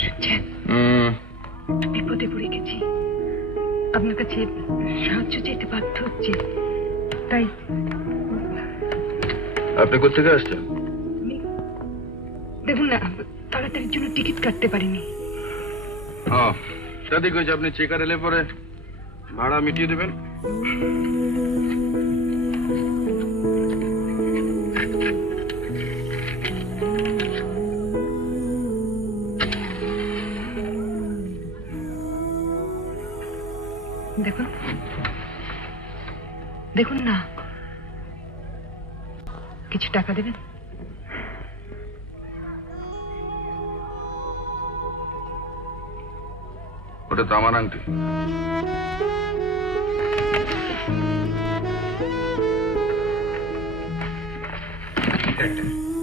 শুনছেন বিপদে পড়ে গেছি। আপনার কাছে সাহায্য চাইতে বাধ্য হচ্ছে। তাই আপনি কোথেকে আসছেন? দেখুন না তাড়াতাড়ির জন্য টিকিট কাটতে পারিনি। হ্যাঁ সেদিক হয়েছে আপনি চেকার এলে পরে ভাড়া মিটিয়ে দেবেন। দেখুন। দেখুন না। কিছু টাকা দেবেন? ওটা তো আমার আংটি। ডাক্তার